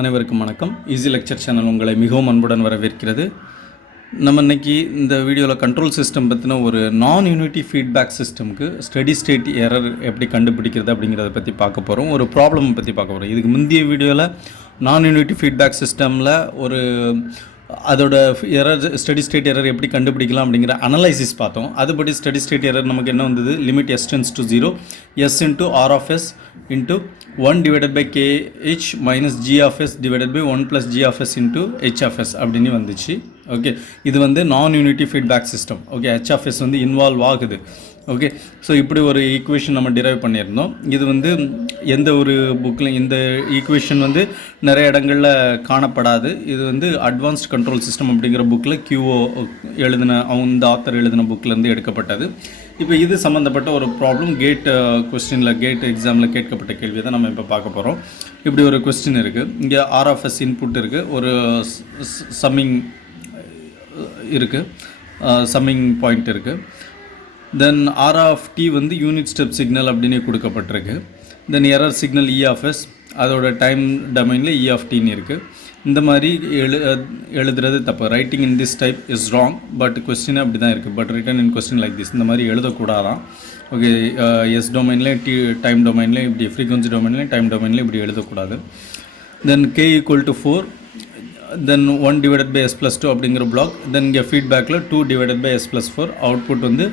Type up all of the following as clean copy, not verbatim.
அனைவருக்கும் வணக்கம். Easy lecture channel உங்களை மிகவும் அன்புடன் வரவேற்கிறது. நம்ம இன்றைக்கி இந்த வீடியோவில் கண்ட்ரோல் சிஸ்டம் பற்றின ஒரு நான் யூனிட்டி ஃபீட்பேக் சிஸ்டமுக்கு ஸ்டெடி ஸ்டேட் எரர் எப்படி கண்டுபிடிக்கிறது அப்படிங்கிறத பற்றி பார்க்க போகிறோம். ஒரு ப்ராப்ளம் பற்றி பார்க்க போகிறோம். இதுக்கு முந்தைய வீடியோவில் நான் யூனிட்டி ஃபீட்பேக் சிஸ்டமில் ஒரு அதோட எரர் ஸ்டெடி ஸ்டேட் எரர் எப்படி கண்டுபிடிக்கலாம் அப்படிங்கிற அனலைசிஸ் பார்த்தோம். அதுபடி ஸ்டெடி ஸ்டேட் எரர் நமக்கு என்ன வந்தது, limit s tends to 0 s into r of s into 1 divided by kh minus g of s divided by 1 plus g of s into h of s அப்படின்னு வந்துச்சு. Okay, இது வந்து நான் unity feedback system. Okay, h of s வந்து involve ஆகுது. Okay, so இப்படி ஒரு equation நம்ம டிரைவ் பண்ணியிருந்தோம். இது வந்து எந்த ஒரு புக்கில் இந்த ஈக்குவேஷன் வந்து நிறைய இடங்களில் காணப்படாது. இது வந்து அட்வான்ஸ்ட் கண்ட்ரோல் சிஸ்டம் அப்படிங்கிற புக்கில் QO எழுதின இந்த ஆத்தர் எழுதின புக்கிலேருந்து எடுக்கப்பட்டது. இப்போ இது சம்மந்தப்பட்ட ஒரு ப்ராப்ளம் கேட் எக்ஸாமில் கேட்கப்பட்ட கேள்வி தான் நம்ம இப்போ பார்க்க போகிறோம். இப்படி ஒரு கொஸ்டின் இருக்குது. இங்கே RFS இன்புட் இருக்குது, ஒரு சம்மிங் இருக்குது, சம்மிங் பாயிண்ட் இருக்குது. தென் R of t வந்து யூனிட் ஸ்டெப் சிக்னல் அப்படின்னு கொடுக்கப்பட்டிருக்கு. Then error signal E of s, அதோட டைம் டொமைனில் E of tன்னு இருக்குது. இந்த மாதிரி எழுதுறது தப்பு. Writing in this type is wrong, but question அப்படி தான் இருக்குது. But written in question like this, இந்த மாதிரி எழுதக்கூடாதான். ஓகே, எஸ் டொமைன்லேயும் டைம் டொமைன்லேயும் இப்படி, ஃப்ரீக்வன்சி டொமைன்லேயும் டைம் டொமைன்லேயும் இப்படி எழுதக்கூடாது. தென் k = 4, then 1 divided by s plus 2 அப்படிங்கிற பிளாக். தென் இங்கே ஃபீட்பேக்கில் 2 divided by s plus 4, output வந்து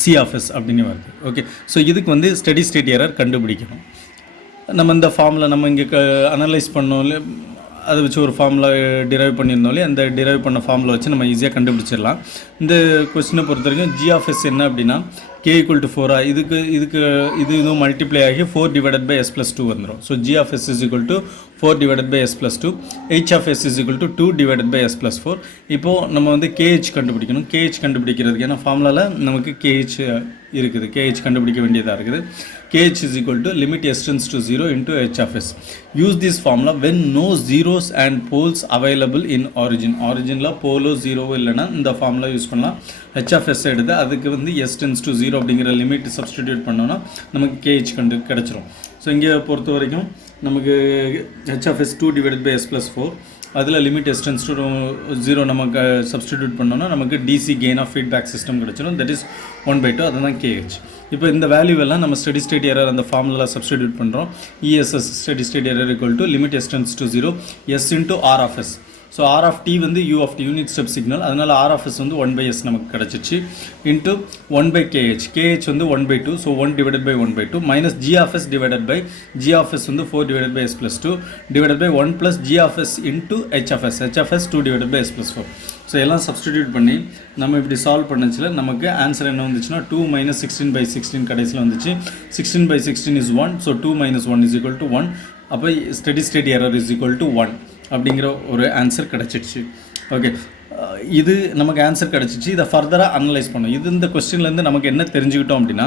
C of s அப்படின்னு வருது. ஓகே, ஸோ இதுக்கு வந்து ஸ்டெடி ஸ்டேட் எரர் கண்டுபிடிக்கணும். நம்ம இந்த ஃபார்மில் நம்ம இங்கே அனலைஸ் பண்ணோம்ல, அதை வச்சு ஒரு ஃபார்மில் டிரைவ் பண்ணியிருந்தோம்லே, அந்த டிரைவ் பண்ண ஃபார்மில் வச்சு நம்ம ஈஸியாக கண்டுபிடிச்சிடலாம். இந்த கொஸ்டினை பொறுத்த வரைக்கும் G of s என்ன அப்படின்னா k = 4, இதுவும் மல்டிப்ளை ஆகி 4 divided by s plus 2 வந்துடும். So G of s is equal to 4 divided by s plus 2, h of s is equal to 2 divided by s plus 4. இப்போது நம்ம வந்து kh கண்டுபிடிக்கணும். kh கண்டுபிடிக்கிறதுக்கு ஏன்னா ஃபார்முலாவில் நமக்கு kh இருக்குது, kh கண்டுபிடிக்க வேண்டியதாக இருக்குது. kh is equal to limit s tends to 0 into h of s. Use this formula when no zeros and poles available in origin. Originல போலோ ஜீரோவோ இல்லைன்னா இந்த ஃபார்முலா யூஸ் பண்ணலாம். h of s எடுத்து அதுக்கு வந்து s tends to 0 அப்படிங்கிற லிமிட் சப்ஸ்டிடியூட் பண்ணோன்னா நமக்கு kh கிடச்சிரும். ஸோ இங்கே பொறுத்த வரைக்கும் நமக்கு h of s 2 divided by s plus 4, அதில் லிமிட் s tends to 0 நமக்கு சப்ஸ்டிடியூட் பண்ணோன்னா நமக்கு DC gain of feedback system கிடச்சிடும். தட் இஸ் 1/2, அதுதான் kh. இப்போ இந்த வேல்யூவெல்லாம் நம்ம ஸ்டெடி ஸ்டேட் எரர் அந்த ஃபார்முலா சப்ஸ்டிடியூட் பண்ணுறோம். ESS steady state error = limit s tends to 0 s into r of s. So R of t வந்து U of t unit step signal, அதனால் R of s வந்து 1/s நமக்கு கிடச்சிச்சு. Into 1/kh, kh வந்து 1/2, so 1 divided by 1/2 minus G of s divided by G of s வந்து 4 divided by s plus 2 divided by 1 plus G of s into h of s 2 divided by s plus 4. So எல்லாம் substitute பண்ணி நம்ம இப்படி solve பண்ணச்சில் நமக்கு answer என்ன வந்துச்சுன்னா 2 minus 16/16 கடைசியில் வந்துச்சு. 16/16 is 1, so 2 minus 1 is equal to 1. அப்போ ஸ்டெடி state error is equal to 1 அப்படிங்கிற ஒரு ஆன்சர் கிடச்சிடுச்சு. ஓகே, இது நமக்கு ஆன்சர் கிடச்சிச்சு. இதை ஃபர்தராக அனலைஸ் பண்ணோம். இது இந்த கொஸ்டின்லேருந்து நமக்கு என்ன தெரிஞ்சுக்கிட்டோம் அப்படின்னா,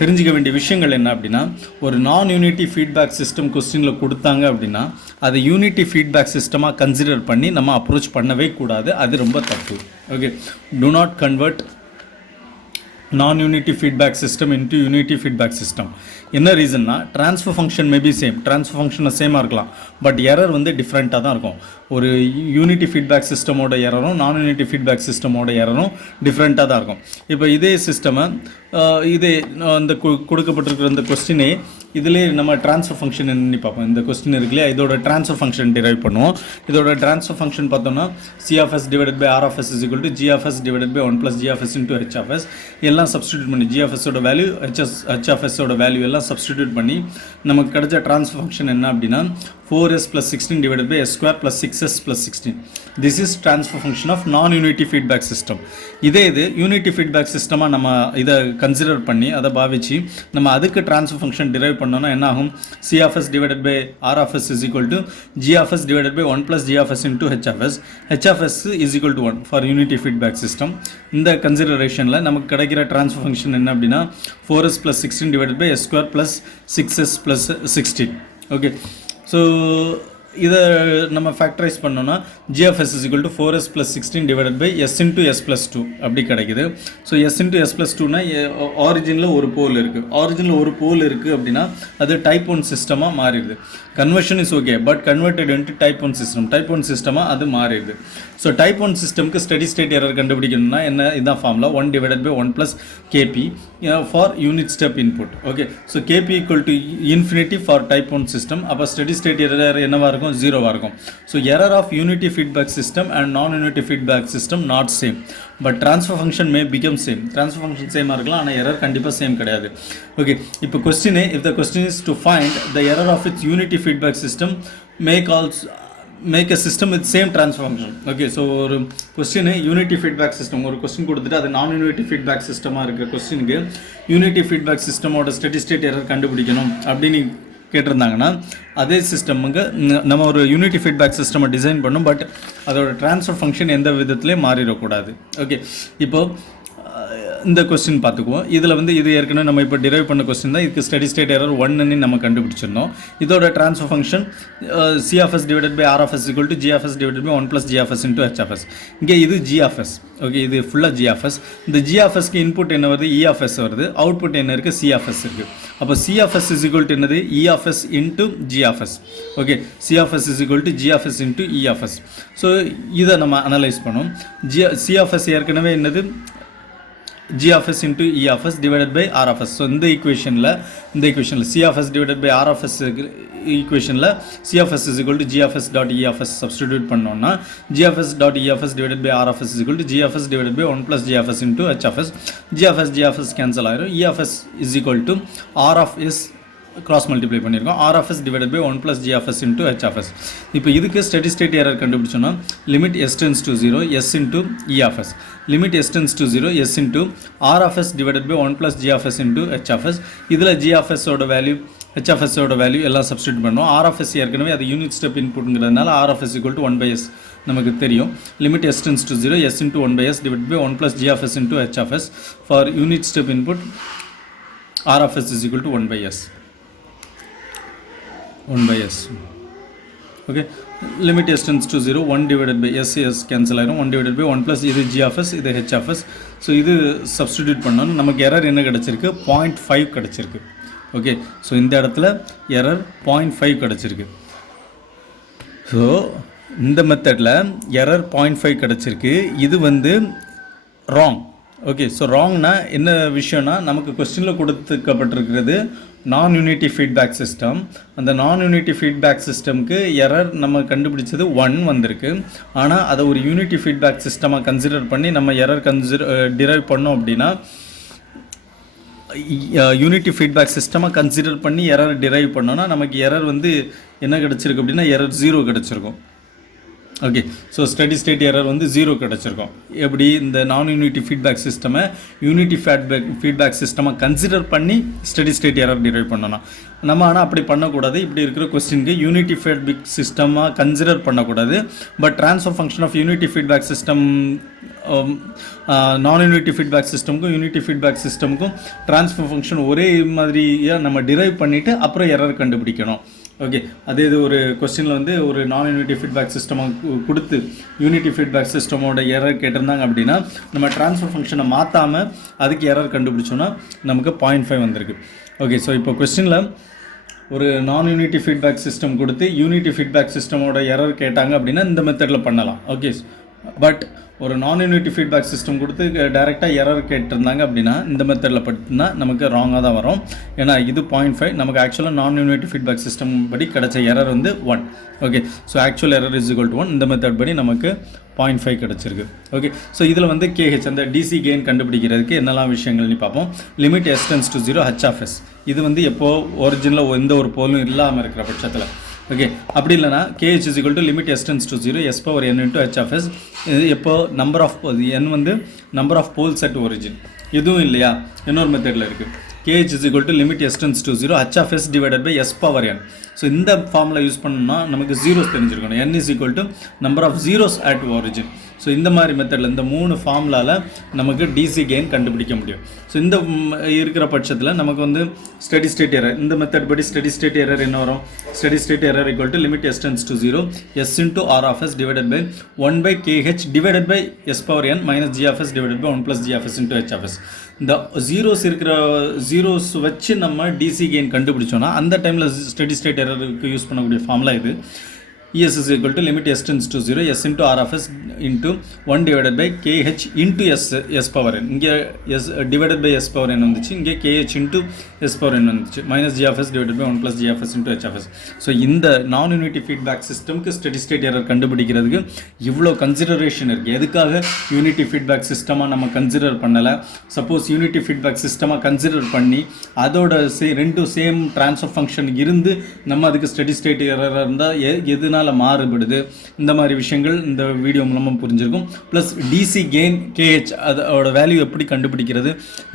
தெரிஞ்சிக்க வேண்டிய விஷயங்கள் என்ன அப்படின்னா, ஒரு நான் யூனிட்டி ஃபீட்பேக் சிஸ்டம் கொஸ்டினில் கொடுத்தாங்க அப்படின்னா அதை யூனிட்டி ஃபீட்பேக் சிஸ்டமாக கன்சிடர் பண்ணி நம்ம அப்ரோச் பண்ணவே கூடாது. அது ரொம்ப தப்பு. Okay, do not convert non-unity feedback system into unity feedback system. என்ன ரீசன்னா, transfer function maybe same, transfer ஃபங்க்ஷனை சேமாக இருக்கலாம், பட் எரர் வந்து டிஃப்ரெண்ட்டாக தான் இருக்கும். ஒரு யூனிட்டி ஃபீட்பேக் சிஸ்டமோட எரரும் நான் யூனிட்டி ஃபீட்பேக் சிஸ்டமோட எரரும் டிஃப்ரெண்ட்டாக தான் இருக்கும். இப்போ இதே சிஸ்டமை இதே அந்த கொடுக்கப்பட்டிருக்கிற இந்த கொஸ்டினே இதிலே நம்ம ட்ரான்ஸ்ஃபர் ஃபங்க்ஷன் என்னன்னு பார்ப்போம். இந்த கொஸ்டின் இருக்குல்லையா, இதோட ட்ரான்ஸ்ஃபர் ஃபங்க்ஷன் டிரைவ் பண்ணுவோம். இதோட ட்ரான்ஸ்ஃபர் ஃபங்க்ஷன் பார்த்தோம்னா C of s divided by R of s is equal to G of s divided by 1 plus G of s into h of s. எல்லாம் substitute பண்ணி G of s ஓட value h of s ஓட value எல்லாம் substitute பண்ணி நமக்கு கிடைச்ச transfer function என்ன அப்படின்னா 4s plus 16 divided by s square plus 6s plus 16. This is transfer function of non-unity feedback system. இது யூனிட்டி ஃபீட்பேக் சிஸ்டமாக நம்ம இதை கன்சிடர் பண்ணி அதை பாவிச்சு நம்ம அதுக்கு ட்ரான்ஸ்ஃபர் ஃபங்க்ஷன் டிரைவ் பண்ணோன்னா என்ன ஆகும், C of s divided by R of s is equal to G of s divided by 1 plus G of s into h of s. h of s is equal to 1 for unity feedback system. இந்த கன்சிடரேஷனில் நமக்கு கிடைக்கிற transfer function என்ன அப்படின்னா 4s plus 16 divided by s square plus 6s plus 16. Okay, so இதை நம்ம factorise பண்ணோன்னா GFS is equal to 4s plus 16 divided by s into s plus 2 அப்படி கிடைக்குது. So s into s plus 2னா ஆரிஜினில் ஒரு போல் இருக்குது. ஆரிஜினில் ஒரு போல் இருக்குது அப்படின்னா அது டைப் 1 சிஸ்டமாக மாறிடுது. Conversion is okay, but converted into type 1 system. Type 1 சிஸ்டமாக அது மாறிடுது. ஸோ டைப் 1 சிஸ்டம்க்கு ஸ்டெடி ஸ்டேட் எரர் கண்டுபிடிக்கணும்னா என்ன, இதான் formula 1 divided by 1 plus kp for unit step input. Okay, so kp equal to infinity for type 1 system. அப்போ ஸ்டெடி state எரர் என்னவாக இருக்கும், 0வாக இருக்கும். So error of unity feedback system and non unity feedback system not same, but transfer function may become same. Transfer function சேமாக இருக்கலாம், ஆனால் எரர் கண்டிப்பாக சேம் கிடையாது. ஓகே, இப்போ question, if the question is to find the error of its unity feedback system make a system with same transfer function. Okay, so ஒரு question unity feedback system, ஒரு question கொடுத்துட்டு அது non unity feedback சிஸ்டமாக இருக்கிற கொஸ்டினுக்கு unity feedback சிஸ்டமோட steady state error கண்டுபிடிக்கணும் அப்படின்னு கேட்டிருந்தாங்கன்னா, அதே சிஸ்டமுங்க நம்ம ஒரு யூனிட்டி ஃபீட்பேக் சிஸ்டமை டிசைன் பண்ணோம், பட் அதோட ட்ரான்ஸ்ஃபர் ஃபங்க்ஷன் எந்த விதத்துலேயும் மாறிடக்கூடாது. ஓகே, இப்போது இந்த கொஸ்டின் பார்த்துக்குவோம். இதில் வந்து இது ஏற்கனவே நம்ம இப்போ டிரைவ் பண்ண கொஸ்டின் தான். இதுக்கு ஸ்டெடி ஸ்டேட் எரர் 1ன்னு நம்ம கண்டுபிடிச்சிருந்தோம். இதோட transfer function CFS divided by RFS equal to GFS divided by 1 + GFS into HFS. இங்கே இது GFS. ஓகே, இது ஃபுல்லாக GFS. இந்த GFSக்கு இன்புட் என்ன வருது, EFS வருது. அவுட்புட் என்ன இருக்குது, CFS இருக்குது. அப்போ CFS இஸ் ஈக்குவல் டு என்னது, EFS into GFS. Okay, CFS is equal to GFS into EFS. So இதை நம்ம அனலைஸ் பண்ணோம். CFS ஏற்கனவே என்னது, GFS into EFS divided by RFS. So இந்த ஈக்குவேஷனில் CFS divided by RFS ஈக்குவேஷனில் CFS is equal to GFS dot EFS substitute பண்ணோம்னா GFS dot EFS divided by RFS is equal to GFS divided by 1 plus GFS into HFS. GFS cancel ஆயிரும். EFS is equal to RFS cross multiply பண்ணியிருக்கோம். RFS divided by 1 plus GFS into HFS. இப்போ இதுக்கு steady state error கண்டுபிடிச்சோன்னா limit s tends to 0 s into EFS, limit s tends to 0 s into RFS divided by 1 plus GFS into HFS. இதில் GFSோட value HFSோட value எல்லாம் substitute பண்ணோம். RFS ஏற்கனவே அது யூனிட் ஸ்டெப் இன்புட்ங்கிறதுனால RFS equal to 1 by s நமக்கு தெரியும். Limit s tends to 0 s into 1 by s divided by 1 plus GFS into HFS for unit step input. RFS is equal to 1 by s. 1 by s. Okay, limit s tends to 0 1 divided by s cancel ஆயிரும். 1 divided by 1 plus இது GFS இது HFS. So இது substitute பண்ணோன்னு நமக்கு error என்ன கிடச்சிருக்கு, 0.5 கிடச்சிருக்கு. Okay, so இந்த இடத்துல எரர் 0.5 கிடச்சிருக்கு. ஸோ இந்த மெத்தடில் எரர் 0.5 கிடச்சிருக்கு. இது வந்து ராங். ஓகே, ஸோ ராங்னா என்ன விஷயம்னா, நமக்கு கொஸ்டினில் கொடுத்துக்கப்பட்டிருக்கிறது நான் யூனிட்டி ஃபீட்பேக் சிஸ்டம். அந்த நான் யூனிட்டி ஃபீட்பேக் சிஸ்டம்க்கு எரர் நம்ம கண்டுபிடிச்சது 1 வந்திருக்கு. ஆனால் அதை ஒரு யூனிட்டி ஃபீட்பேக் சிஸ்டமாக கன்சிடர் பண்ணி நம்ம எரர் டிரைவ் பண்ணோம் அப்படின்னா, யூனிட்டி ஃபீட்பேக் சிஸ்டமாக கன்சிடர் பண்ணி எரர் டிரைவ் பண்ணோன்னா நமக்கு எரர் வந்து என்ன கிடச்சிருக்கு அப்படின்னா, எரர் 0 கிடச்சிருக்கும். Okay, so steady state error வந்து 0 கிடச்சிருக்கோம். எப்படி இந்த நான் யூனிட்டி ஃபீட்பேக் சிஸ்டமை யூனிட்டி ஃபீட்பேக் சிஸ்டமாக கன்சிடர் பண்ணி ஸ்டெடி ஸ்டேட் எரர் டிரைவ் பண்ணணும் நம்ம. ஆனால் அப்படி பண்ணக்கூடாது. இப்படி இருக்கிற கொஸ்டினுக்கு யூனிட்டி ஃபீட்பேக் சிஸ்டமாக கன்சிடர் பண்ணக்கூடாது. But transfer function of unity feedback system non unity feedback சிஸ்டமுக்கும் யூனிட்டி ஃபீட்பேக் சிஸ்டமுக்கும் ட்ரான்ஸ்ஃபர் ஃபங்க்ஷன் ஒரே மாதிரியாக நம்ம டிரைவ் பண்ணிவிட்டு அப்புறம் எரர் கண்டுபிடிக்கணும். ஓகே, அதே இது ஒரு கொஸ்டினில் வந்து ஒரு நான் யூனிட்டி ஃபீட்பேக் சிஸ்டமாக கொடுத்து யூனிட்டி ஃபீட்பேக் சிஸ்டமோட எரர் கேட்டிருந்தாங்க அப்படின்னா, நம்ம ட்ரான்ஸ்ஃபர் ஃபங்க்ஷனை மாற்றாமல் அதுக்கு எரர் கண்டுபிடிச்சோன்னா நமக்கு 0.5 வந்திருக்கு. ஓகே, ஸோ இப்போ கொஸ்டினில் ஒரு நான் யூனிட்டி ஃபீட்பேக் சிஸ்டம் கொடுத்து யூனிட்டி ஃபீட்பேக் சிஸ்டமோட எரர் கேட்டாங்க அப்படின்னா இந்த மெத்தடில் பண்ணலாம். ஓகே, பட் ஒரு நான் யூனிட்டி ஃபீட்பேக் சிஸ்டம் கொடுத்து டைரெக்டாக எரர் கேட்டிருந்தாங்க அப்படின்னா இந்த மெத்தடில் பட்டுனா நமக்கு ராங்காக தான் வரும். ஏன்னா இது 0.5, நமக்கு ஆக்சுவலாக நான் யூனிட்டி ஃபீட்பேக் சிஸ்டம் படி கிடச்ச எரர் வந்து 1. Okay, so actual error is equal to 1. இந்த மெத்தட் படி நமக்கு 0.5 கிடச்சிருக்கு. ஓகே, ஸோ இதில் வந்து KH அந்த DC கெயின் கண்டுபிடிக்கிறதுக்கு என்னெல்லாம் விஷயங்கள்னு பார்ப்போம். Limit s tends to 0 HFS. இது வந்து எப்போது ஒரிஜினலில் எந்த ஒரு போலும் இல்லாமல் இருக்கிற பட்சத்தில். ஓகே, அப்படி இல்லைனா KH is equal to limit s tends to 0 s power n into HFS. இது எப்போ நம்பர் ஆஃப் n வந்து number of poles at origin. எதுவும் இல்லையா, இன்னொரு மெத்தடில் இருக்குது. kh is equal to limit s tends to 0 h of s divided by s power n. So இந்த formula use பண்ணோம்னா நமக்கு ஜீரோஸ் தெரிஞ்சிருக்கணும். n is equal to number of zeros at origin. So இந்த மாதிரி மெத்தடில் இந்த 3 ஃபார்முலாவில் நமக்கு டிசி கெயின் கண்டுபிடிக்க முடியும். ஸோ இந்த இருக்கிற பட்சத்தில் நமக்கு வந்து ஸ்டெடி ஸ்டேட் எரர், இந்த மெத்தட் படி ஸ்டெடி ஸ்டேட் எரர் என்ன வரும்? Steady state error equal to limit s tends to 0 s into r of s divided by 1 by kh divided by s power n minus g of s divided by 1 plus g of s into h of s. இந்த zeros இருக்கிற zeros வச்சு நம்ம DC gain கண்டுபிடிச்சோன்னா அந்த டைமில் steady state எரருக்கு use பண்ணக்கூடிய formula இது. Es is equal to limit s tends to 0 s into r of s into 1 divided by kh into s power n. இங்கே s divided by s power n வந்துச்சு, இங்கே kh into s power n வந்துச்சு, minus g of s divided by 1 plus g of s into h of s. So இந்த non unity feedback சிஸ்டம்க்கு steady state error கண்டுபிடிக்கிறதுக்கு இவ்வளோ consideration இருக்குது. எதுக்காக unity feedback சிஸ்டமாக நம்ம கன்சிடர் பண்ணலை? சப்போஸ் யூனிட்டி ஃபீட்பேக் சிஸ்டமாக கன்சிடர் பண்ணி அதோட ரெண்டும் சேம் ட்ரான்ஸ்ஃபர் ஃபங்க்ஷன் இருந்து நம்ம அதுக்கு ஸ்டெடி ஸ்டேட் எரர் இருந்தால் எதுனால மாறுபடுது, இந்த மாதிரி விஷயங்கள் இந்த வீடியோ மூலமாக புரிஞ்சிருக்கும். ப்ளஸ் டிசி கெயின் கேஹெச் அதோட வேல்யூ எப்படி கண்டுபிடிக்கிறது,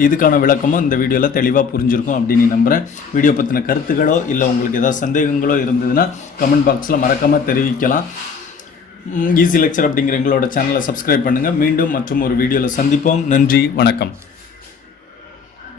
இதுக்கான விளக்கமும் இந்த வீடியோவில் தெளிவாக புரிஞ்சிருக்கும் அப்படின்னு நம்புகிறேன். வீடியோ பற்றின கருத்துக்களோ இல்லை உங்களுக்கு ஏதாவது சந்தேகங்களோ இருந்ததுன்னா கமெண்ட் பாக்ஸில் மறக்காமல் தெரிவிக்கலாம். ஈஸி லெக்சர் அப்படிங்கிற எங்களோட சேனலை சப்ஸ்கிரைப் பண்ணுங்கள். மீண்டும் மற்றும் ஒரு வீடியோவில் சந்திப்போம். நன்றி, வணக்கம்.